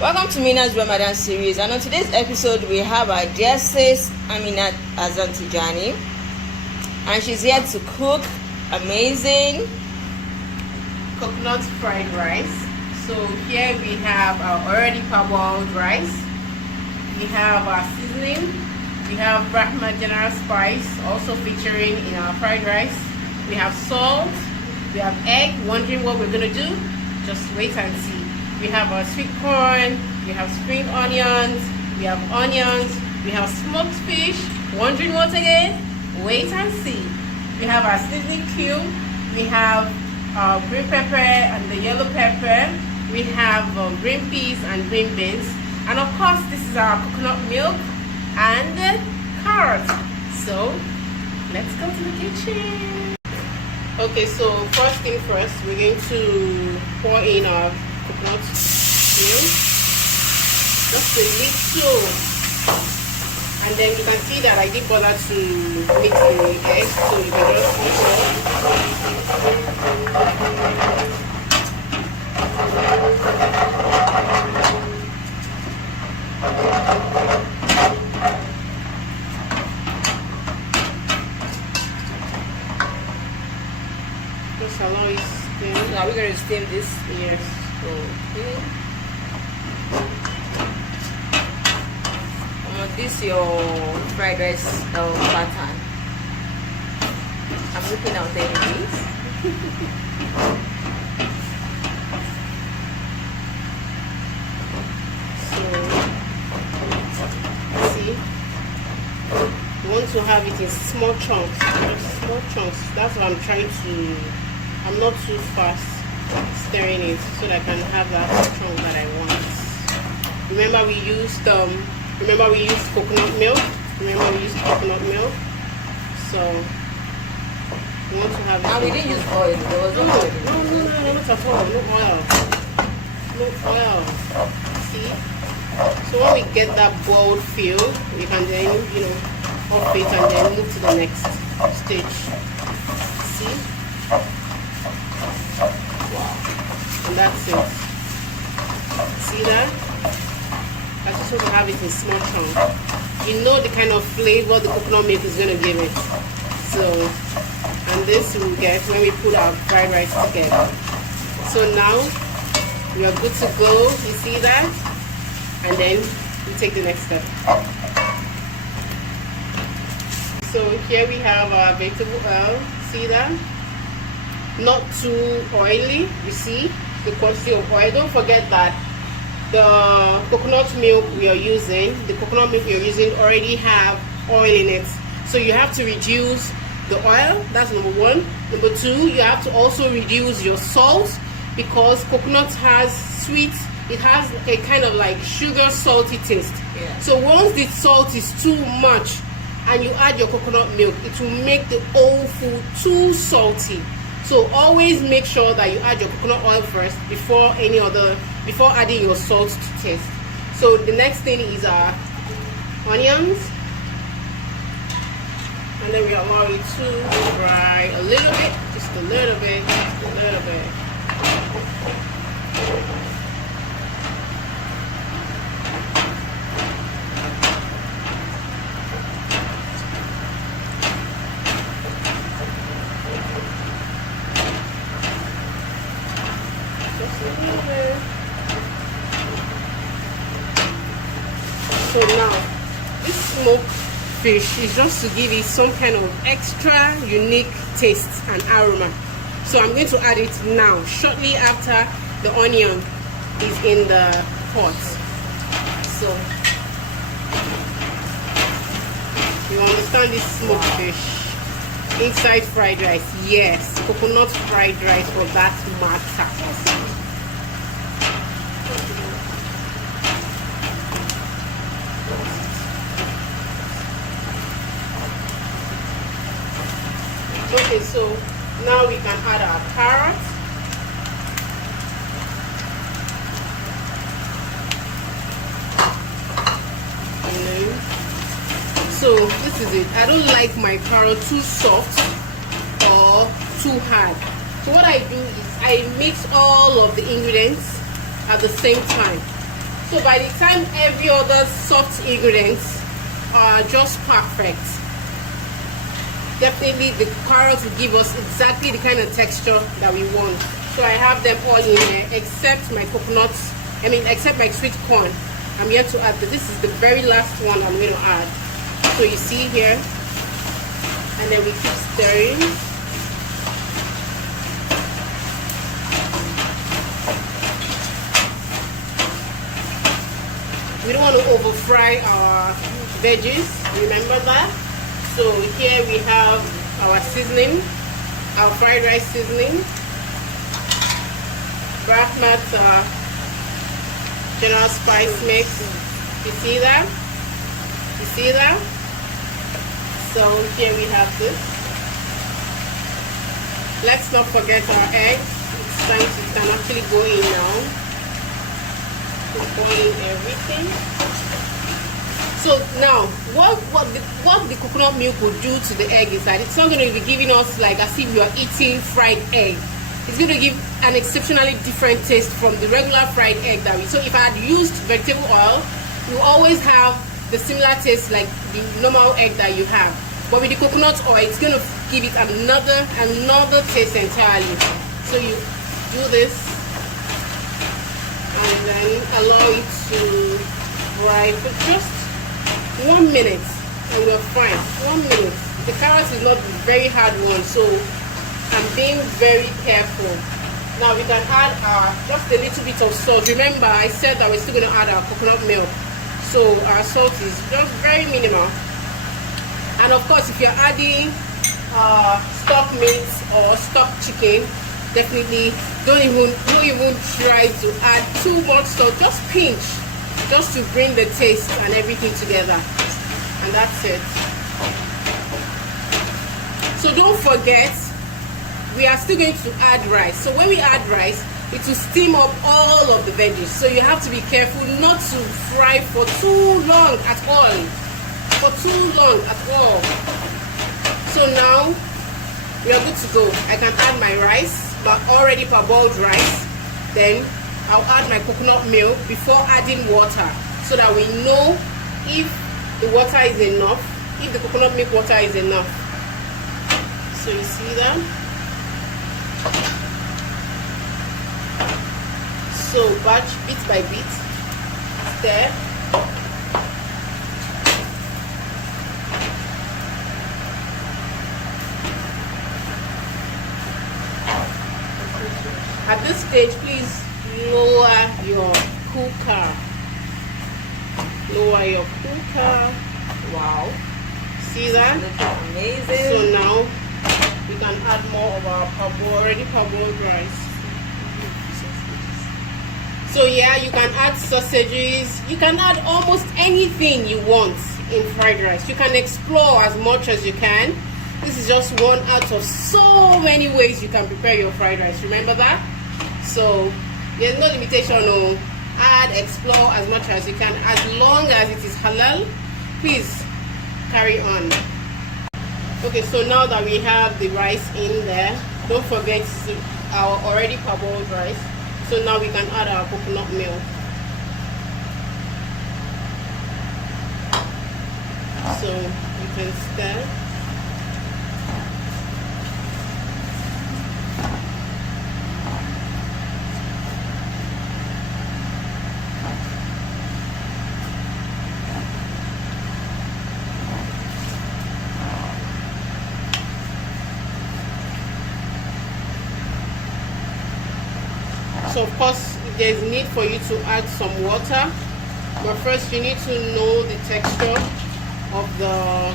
Welcome to Meenah's Ramadan series, and on today's episode we have our dear sis Meenah Tijani, and she's here to cook amazing coconut fried rice. So here we have our already parboiled rice, we have our seasoning, we have Brahma general spice also featuring in our fried rice, we have salt, we have egg. Wondering what we're gonna do? Just wait and see. We have our sweet corn, we have spring onions, we have onions, we have smoked fish. Wondering what again? Wait and see. We have our seasoning cube, we have our green pepper and the yellow pepper, we have green peas and green beans, and of course this is our coconut milk and carrots. So let's go to the kitchen. Okay, so first thing first, we're going to pour in our coconut milk, just a little, and then you can see that I did bother to mix the eggs, so you can just mix just allow it steam. Now we're going to steam this. Yes. Okay. This your fried rice pattern. I'm looking out there this. So see, you want to have it in small chunks. Just small chunks. That's what I'm trying to. I'm not too fast stirring it so that I can have that chunk that I want. Remember we used coconut milk. So you want to have it. And we didn't use oil. There was no oil. No, not at all. No oil. See? So when we get that boiled feel, we can then, off it and then move to the next stage. See? And that's it. See that? I just want to have it in small chunks. You know the kind of flavor the coconut milk is going to give it. So, and this we'll get when we put our fried rice together. So now we are good to go. You see that? And then we take the next step. So here we have our vegetable oil. See that? Not too oily. You see the quantity of oil. Don't forget that the coconut milk we are using already have oil in it, so you have to reduce the oil. That's number one. Number two, you have to also reduce your salt, because coconut has sweet, it has a kind of like sugar salty taste. Yeah. So once the salt is too much and you add your coconut milk, it will make the whole food too salty. So always make sure that you add your coconut oil first before adding your salt to taste. So the next thing is our onions, and then we allow it to fry a little bit, just a little bit. So now, this smoked fish is just to give it some kind of extra unique taste and aroma. So I'm going to add it now, shortly after the onion is in the pot. So, you understand this smoked fish inside fried rice? Yes, coconut fried rice for that matter. Okay, so now we can add our carrots. So this is it. I don't like my carrot too soft or too hard. So what I do is I mix all of the ingredients at the same time. So by the time every other soft ingredients are just perfect, definitely the carrots will give us exactly the kind of texture that we want. So I have them all in there except my coconuts, except my sweet corn. I'm yet to add, but this is the very last one I'm going to add. So you see here, and then we keep stirring. We don't want to over fry our veggies, remember that? So here we have our seasoning, our fried rice seasoning, Brahmat general spice mix. You see that? You see that? So here we have this. Let's not forget our eggs. It's time to actually go in now. Boil everything. So now, what the coconut milk will do to the egg is that it's not going to be giving us like as if you are eating fried egg. It's going to give an exceptionally different taste from the regular fried egg that we. So if I had used vegetable oil, you always have the similar taste like the normal egg that you have. But with the coconut oil, it's going to give it another taste entirely. So you do this and then allow it to fry for just 1 minute and we're fine. 1 minute. The carrot is not a very hard one, so I'm being very careful. Now we can add just a little bit of salt. Remember, I said that we're still going to add our coconut milk, so our salt is just very minimal. And of course, if you're adding stock meat or stock chicken, definitely don't even try to add too much salt. Just pinch, just to bring the taste and everything together, and that's it. So don't forget, we are still going to add rice. So when we add rice, it will steam up all of the veggies. So you have to be careful not to fry for too long at all. For too long at all. So now we are good to go. I can add my rice, but already parboiled rice. Then I'll add my coconut milk before adding water, so that we know if the water is enough, if the coconut milk water is enough. So you see that? So batch bit by bit, stir. At this stage, please lower your cooker. Lower your cooker. Wow. See that? Looking amazing. So now we can add more of our already parboiled rice. So yeah, you can add sausages. You can add almost anything you want in fried rice. You can explore as much as you can. This is just one out of so many ways you can prepare your fried rice. Remember that? So there's no limitation. No, add, explore as much as you can, as long as it is halal. Please carry on. Okay, so now that we have the rice in there, don't forget our already parboiled rice. So now we can add our coconut milk. So you can stir. So of course, there's need for you to add some water, but first you need to know the texture of the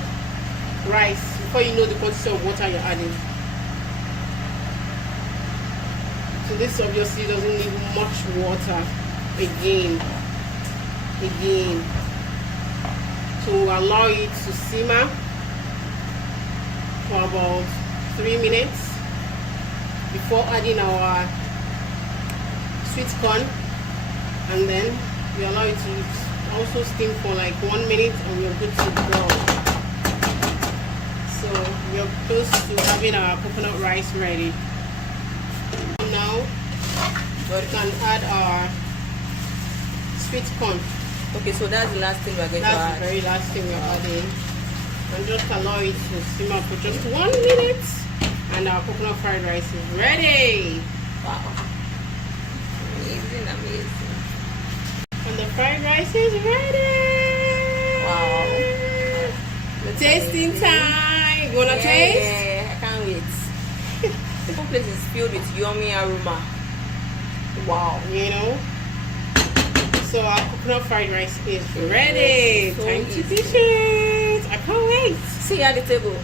rice before you know the quantity of water you're adding. So this obviously doesn't need much water again, to allow it to simmer for about 3 minutes before adding our sweet corn, and then we allow it to also steam for like 1 minute and we're good to go. So we're close to having our coconut rice ready. Now we can add our sweet corn. Okay, so that's the last thing we're going to That's add. the very last thing we're adding. And just allow it to simmer for just 1 minute. And our coconut fried rice is ready. Wow. Amazing, amazing. And the fried rice is ready. Wow. Tasting time. You wanna taste? Yeah, I can't wait. The whole place is filled with yummy aroma. Wow. You know? So our coconut fried rice is ready. So Time to easy. dish it. I can't wait. See you at the table.